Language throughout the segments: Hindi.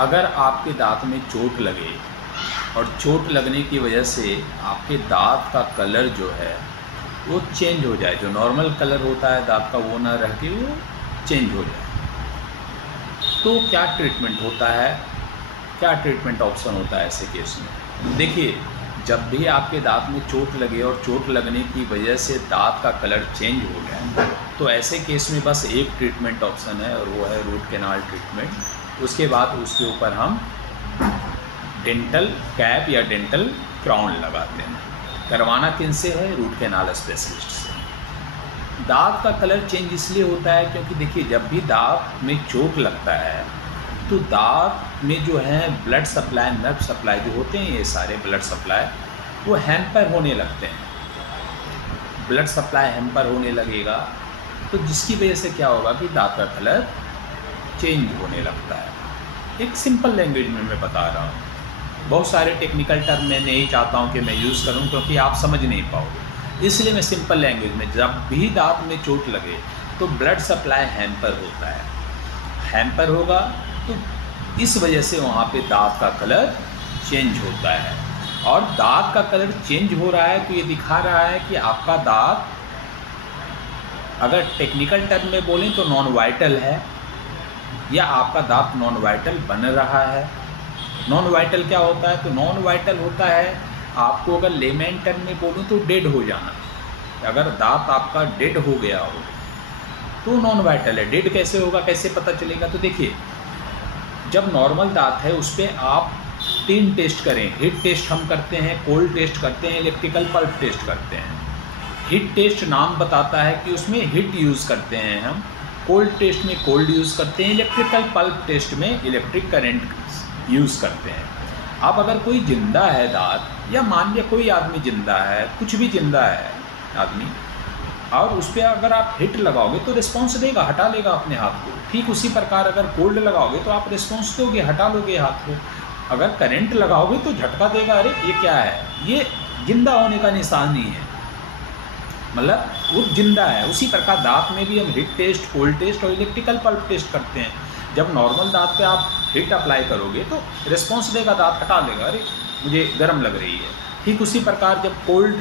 अगर आपके दांत में चोट लगे और चोट लगने की वजह से आपके दांत का कलर जो है वो चेंज हो जाए, जो नॉर्मल कलर होता है दांत का वो ना रह के वो चेंज हो जाए, तो क्या ट्रीटमेंट होता है, क्या ट्रीटमेंट ऑप्शन होता है ऐसे केस में? देखिए, जब भी आपके दांत में चोट लगे और चोट लगने की वजह से दांत का कलर चेंज हो गया, तो ऐसे केस में बस एक ट्रीटमेंट ऑप्शन है और वो है रूट कैनाल ट्रीटमेंट। उसके बाद उसके ऊपर हम डेंटल कैप या डेंटल क्राउन लगाते हैं। करवाना किन से है? रूट कैनाल स्पेशलिस्ट से। दांत का कलर चेंज इसलिए होता है क्योंकि देखिए, जब भी दांत में चोट लगता है तो दांत में जो है ब्लड सप्लाई, नर्व सप्लाई जो होते हैं, ये सारे ब्लड सप्लाई वो हैम्पर होने लगते हैं। ब्लड सप्लाई हैम्पर होने लगेगा तो जिसकी वजह से क्या होगा कि दांत का कलर चेंज होने लगता है। एक सिंपल लैंग्वेज में मैं बता रहा हूँ, बहुत सारे टेक्निकल टर्म मैं नहीं चाहता हूँ कि मैं यूज़ करूँ क्योंकि आप समझ नहीं पाओगे, इसलिए मैं सिंपल लैंग्वेज में, जब भी दांत में चोट लगे तो ब्लड सप्लाई हैम्पर होता है, हैम्पर होगा तो इस वजह से वहाँ पे दांत का कलर चेंज होता है। और दांत का कलर चेंज हो रहा है तो ये दिखा रहा है कि आपका दांत, अगर टेक्निकल टर्म में बोलें तो नॉन वाइटल है, या आपका दांत नॉन वाइटल बन रहा है। नॉन वाइटल क्या होता है? तो नॉन वाइटल होता है, आपको अगर लेमैन टर्म में बोलूँ तो डेड हो जाना। अगर दांत आपका डेड हो गया हो तो नॉन वाइटल है। डेड कैसे होगा, कैसे पता चलेगा? तो देखिए, जब नॉर्मल दांत है उस पर आप 3 टेस्ट करें। हीट टेस्ट हम करते हैं, कोल्ड टेस्ट करते हैं, इलेक्ट्रिकल पल्प टेस्ट करते हैं। हीट टेस्ट नाम बताता है कि उसमें हीट यूज़ करते हैं हम, कोल्ड टेस्ट में कोल्ड यूज़ करते हैं, इलेक्ट्रिकल पल्प टेस्ट में इलेक्ट्रिक करंट यूज़ करते हैं। अब अगर कोई जिंदा है दांत, या मान लिया कोई आदमी जिंदा है, कुछ भी जिंदा है आदमी, और उस पर अगर आप हिट लगाओगे तो रिस्पॉन्स देगा, हटा लेगा अपने हाथ को। ठीक उसी प्रकार अगर कोल्ड लगाओगे तो आप रिस्पॉन्स दोगे, हटा लोगे हाथ को। अगर करंट लगाओगे तो झटका देगा, अरे ये क्या है, ये जिंदा होने का निशान नहीं है, मतलब वो जिंदा है। उसी प्रकार दांत में भी हम हिट टेस्ट, कोल्ड टेस्ट और इलेक्ट्रिकल पल्प टेस्ट करते हैं। जब नॉर्मल दांत पे आप हिट अप्लाई करोगे तो रिस्पॉन्स देगा, दांत हटा लेगा, अरे मुझे गर्म लग रही है। ठीक उसी प्रकार जब कोल्ड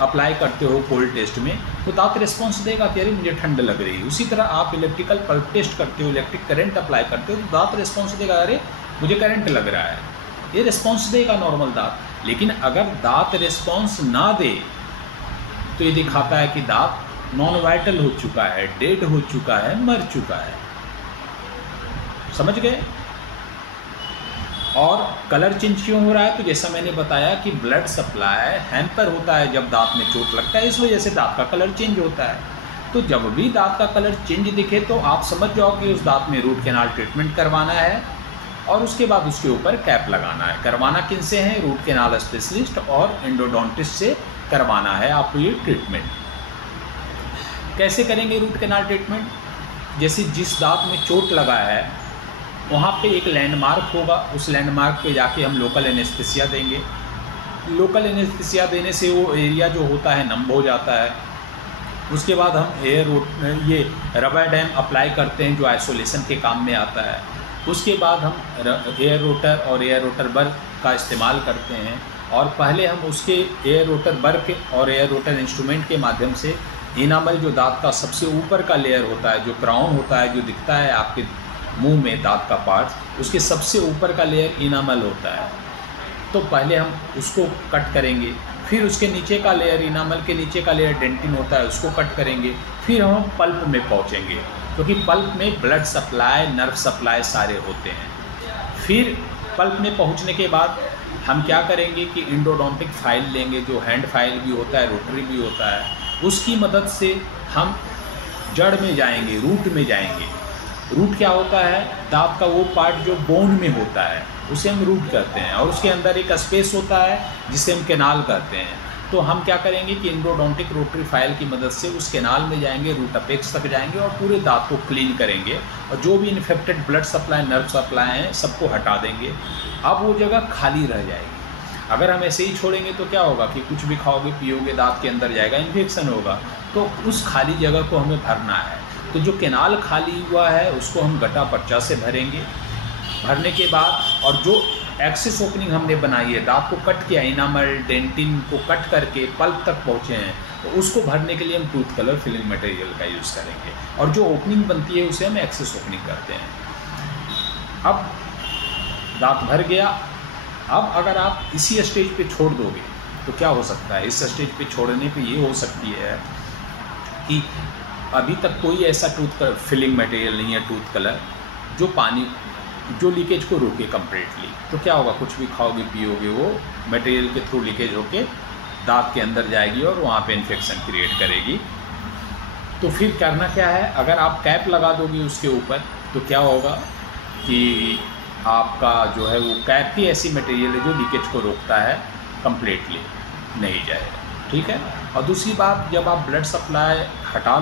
अप्लाई करते हो कोल्ड टेस्ट में तो दांत रिस्पॉन्स देगा कि अरे मुझे ठंड लग रही है। उसी तरह आप इलेक्ट्रिकल पल्प टेस्ट करते हो, इलेक्ट्रिक करंट अप्लाई करते हो तो दांत रिस्पॉन्स देगा, अरे मुझे करंट लग रहा है, ये रिस्पॉन्स देगा नॉर्मल दांत। लेकिन अगर दांत रिस्पॉन्स ना दे तो ये दिखाता है कि दांत नॉन वाइटल हो चुका है, डेड हो चुका है, मर चुका है। समझ गए? और कलर चेंज क्यों हो रहा है? तो जैसा मैंने बताया कि ब्लड सप्लाई हैम्पर होता है जब दांत में चोट लगता है, इस वजह से दांत का कलर चेंज होता है। तो जब भी दांत का कलर चेंज दिखे तो आप समझ जाओ कि उस दांत में रूट कैनाल ट्रीटमेंट करवाना है, और उसके बाद उसके ऊपर कैप लगाना है। करवाना किन से है? रूट कैनाल स्पेशलिस्ट और एंडोडोंटिस्ट से करवाना है आपको ये ट्रीटमेंट। कैसे करेंगे रूट कैनाल ट्रीटमेंट? जैसे जिस दांत में चोट लगा है वहाँ पे एक लैंडमार्क होगा, उस लैंडमार्क पे जाके हम लोकल एनेस्थीसिया देंगे। लोकल एनेस्थीसिया देने से वो एरिया जो होता है नम हो जाता है। उसके बाद हम ये रबर डैम अप्लाई करते हैं जो आइसोलेशन के काम में आता है। उसके बाद हम एयर रोटर और एयर रोटर बर्क का इस्तेमाल करते हैं, और पहले हम उसके एयर रोटर बर्क और एयर रोटर इंस्ट्रूमेंट के माध्यम से इनामल, जो दांत का सबसे ऊपर का लेयर होता है, जो क्राउन होता है, जो दिखता है आपके मुंह में दांत का पार्ट, उसके सबसे ऊपर का लेयर इनामल होता है, तो पहले हम उसको कट करेंगे। फिर उसके नीचे का लेयर, इनामल के नीचे का लेयर डेंटिन होता है, उसको कट करेंगे। फिर हम पल्प में पहुंचेंगे, क्योंकि पल्प में ब्लड सप्लाई, नर्व सप्लाई सारे होते हैं। फिर पल्प में पहुंचने के बाद हम क्या करेंगे कि एंडोडोंटिक फाइल लेंगे, जो हैंड फाइल भी होता है, रोटरी भी होता है, उसकी मदद से हम जड़ में जाएंगे, रूट में जाएंगे। रूट क्या होता है? दांत का वो पार्ट जो बोन में होता है उसे हम रूट कहते हैं, और उसके अंदर एक स्पेस होता है जिसे हम कैनाल कहते हैं। तो हम क्या करेंगे कि एंडोडोंटिक रोटरी फाइल की मदद से उस कैनाल में जाएंगे, रूट अपेक्स तक जाएंगे और पूरे दांत को क्लीन करेंगे, और जो भी infected blood supply, nerve supply हैं, सबको हटा देंगे। अब वो जगह खाली रह जाएगी। अगर हम ऐसे ही छोड़ेंगे तो क्या होगा कि कुछ भी खाओगे पियोगे, दांत के अंदर जाएगा, इन्फेक्शन होगा। तो उस खाली जगह को हमें भरना है। तो जो कैनाल खाली हुआ है उसको हम गटा पर्चा से भरेंगे, भरने के बाद और जो एक्सेस ओपनिंग हमने बनाई है, दांत को कट किया, इनामल डेंटिन को कट करके पल्प तक पहुँचे हैं, तो उसको भरने के लिए हम टूथ कलर फिलिंग मटेरियल का यूज़ करेंगे और जो ओपनिंग बनती है उसे हम एक्सेस ओपनिंग करते हैं। अब दांत भर गया। अब अगर आप इसी स्टेज पे छोड़ दोगे तो क्या हो सकता है, इस स्टेज पे छोड़ने पे ये हो सकती है कि अभी तक कोई ऐसा टूथ कलर फिलिंग मटेरियल नहीं है, टूथ कलर जो पानी जो लीकेज को रोके कम्प्लीटली। तो क्या होगा, कुछ भी खाओगे पियोगे वो मटेरियल के थ्रू लीकेज होके दांत के अंदर जाएगी और वहाँ पे इन्फेक्शन क्रिएट करेगी। तो फिर करना क्या है, अगर आप कैप लगा दोगे उसके ऊपर तो क्या होगा कि आपका जो है वो कैप ही ऐसी मटेरियल है जो लीकेज को रोकता है, कम्प्लीटली नहीं जाएगा। ठीक है। और दूसरी बात, जब आप ब्लड सप्लाई हटा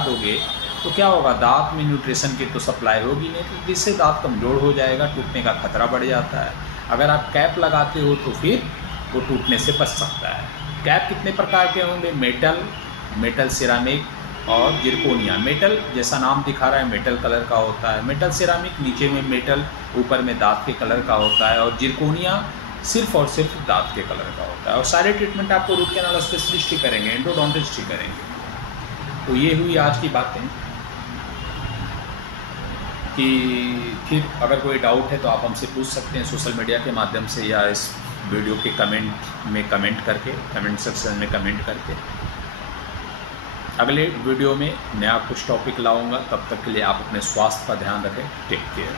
दोगे तो क्या होगा, दांत में न्यूट्रिशन की तो सप्लाई होगी नहीं, तो जिससे दांत कमज़ोर हो जाएगा, टूटने का खतरा बढ़ जाता है। अगर आप कैप लगाते हो तो फिर वो टूटने से बच सकता है। कैप कितने प्रकार के होंगे, मेटल सिरामिक और जिरकोनिया। मेटल जैसा नाम दिखा रहा है मेटल कलर का होता है, मेटल सिरामिक नीचे में मेटल ऊपर में दांत के कलर का होता है, और जिरकोनिया सिर्फ और सिर्फ दांत के कलर का होता है। और सारे ट्रीटमेंट आपको रूट कैनाल स्पेशलिस्ट ही करेंगे, एंडोडोंटिस्ट ही करेंगे। तो ये हुई आज की बातें कि फिर अगर कोई डाउट है तो आप हमसे पूछ सकते हैं सोशल मीडिया के माध्यम से या इस वीडियो के कमेंट करके, कमेंट सेक्शन में कमेंट करके। अगले वीडियो में नया कुछ टॉपिक लाऊंगा, तब तक के लिए आप अपने स्वास्थ्य का ध्यान रखें। Take care.